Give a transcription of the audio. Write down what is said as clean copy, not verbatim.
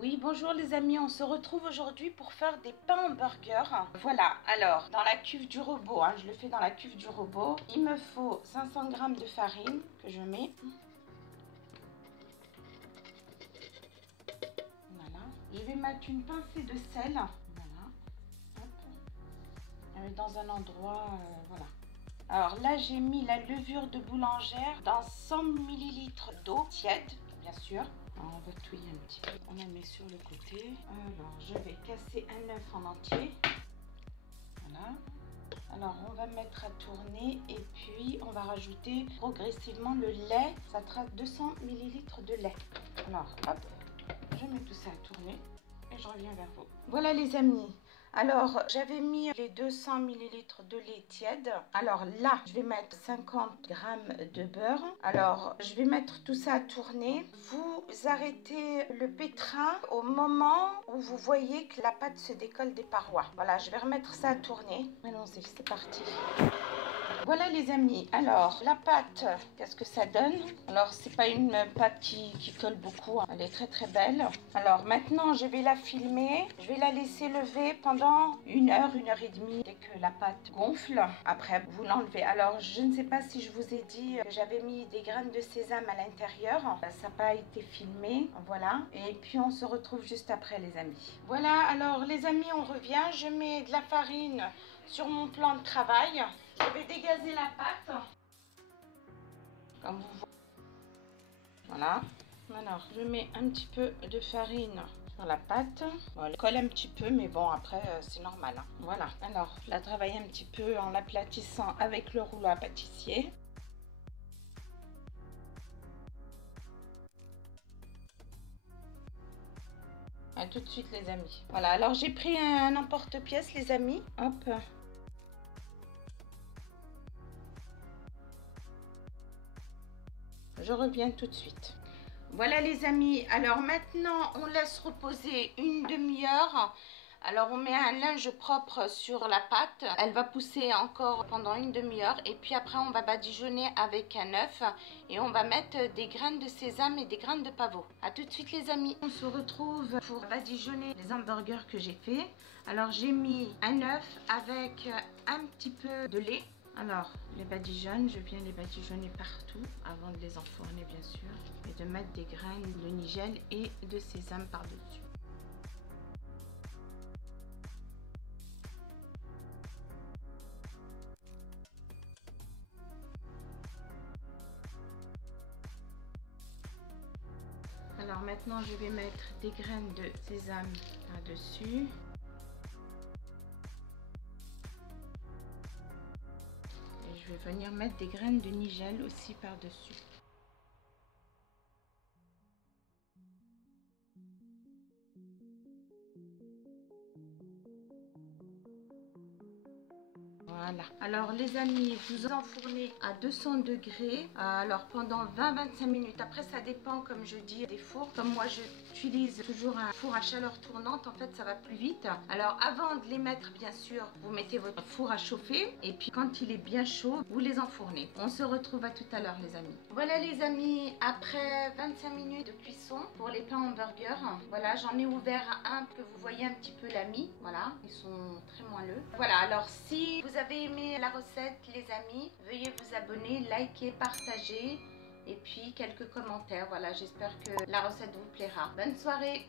Oui, bonjour les amis, on se retrouve aujourd'hui pour faire des pains en burger. Voilà, alors, dans la cuve du robot, je le fais dans la cuve du robot, il me faut 500 g de farine que je mets. Voilà, je vais mettre une pincée de sel. Voilà, hop. Dans un endroit, voilà. Alors là, j'ai mis la levure de boulangère dans 100 ml d'eau tiède, bien sûr. Alors, on va touiller un petit peu. On la met sur le côté. Alors, je vais casser un œuf en entier. Voilà. Alors, on va mettre à tourner et puis on va rajouter progressivement le lait. Ça sera 200 ml de lait. Alors, hop, je mets tout ça à tourner et je reviens vers vous. Voilà les amis. Alors, j'avais mis les 200 ml de lait tiède. Alors là, je vais mettre 50 g de beurre. Alors, je vais mettre tout ça à tourner. Vous arrêtez le pétrin au moment où vous voyez que la pâte se décolle des parois. Voilà, je vais remettre ça à tourner. Allons-y, c'est parti. Voilà les amis, alors la pâte, qu'est-ce que ça donne? Alors c'est pas une pâte qui colle beaucoup, elle est très belle. Alors maintenant je vais la filmer, je vais la laisser lever pendant 1 heure et demie. Dès que la pâte gonfle, après vous l'enlevez. Alors je ne sais pas si je vous ai dit que j'avais mis des graines de sésame à l'intérieur, ça n'a pas été filmé, voilà. Et puis on se retrouve juste après les amis. Voilà, alors les amis on revient, je mets de la farine sur mon plan de travail. Je vais dégazer la pâte, comme vous voyez. Voilà. Alors, je mets un petit peu de farine sur la pâte. Bon, elle colle un petit peu, mais bon, après, c'est normal. Voilà. Alors, je la travaille un petit peu en l'aplatissant avec le rouleau à pâtissier. À tout de suite, les amis. Voilà. Alors, j'ai pris un emporte-pièce, les amis. Hop. Je reviens tout de suite. Voilà les amis, alors maintenant on laisse reposer une demi-heure. Alors on met un linge propre sur la pâte, elle va pousser encore pendant une demi-heure et puis après on va badigeonner avec un œuf et on va mettre des graines de sésame et des graines de pavot. A tout de suite les amis. On se retrouve pour badigeonner les hamburgers que j'ai fait. Alors j'ai mis un œuf avec un petit peu de lait. Alors, les badigeonnes, je viens les badigeonner partout avant de les enfourner bien sûr et de mettre des graines de nigel et de sésame par-dessus. Alors maintenant, je vais mettre des graines de sésame par-dessus. Je vais venir mettre des graines de nigel aussi par-dessus. Voilà. Alors les amis, vous enfournez à 200 degrés alors pendant 20-25 minutes. Après ça dépend comme je dis des fours. Comme moi j'utilise toujours un four à chaleur tournante, en fait ça va plus vite. Alors avant de les mettre bien sûr, vous mettez votre four à chauffer et puis quand il est bien chaud, vous les enfournez. On se retrouve à tout à l'heure les amis. Voilà les amis, après 25 minutes de cuisson pour les pains hamburgers. Voilà, j'en ai ouvert un que vous voyez un petit peu la mie. Voilà, ils sont très moelleux. Voilà, alors si vous avez aimé la recette les amis, veuillez vous abonner, liker, partager et puis quelques commentaires. Voilà, j'espère que la recette vous plaira. Bonne soirée.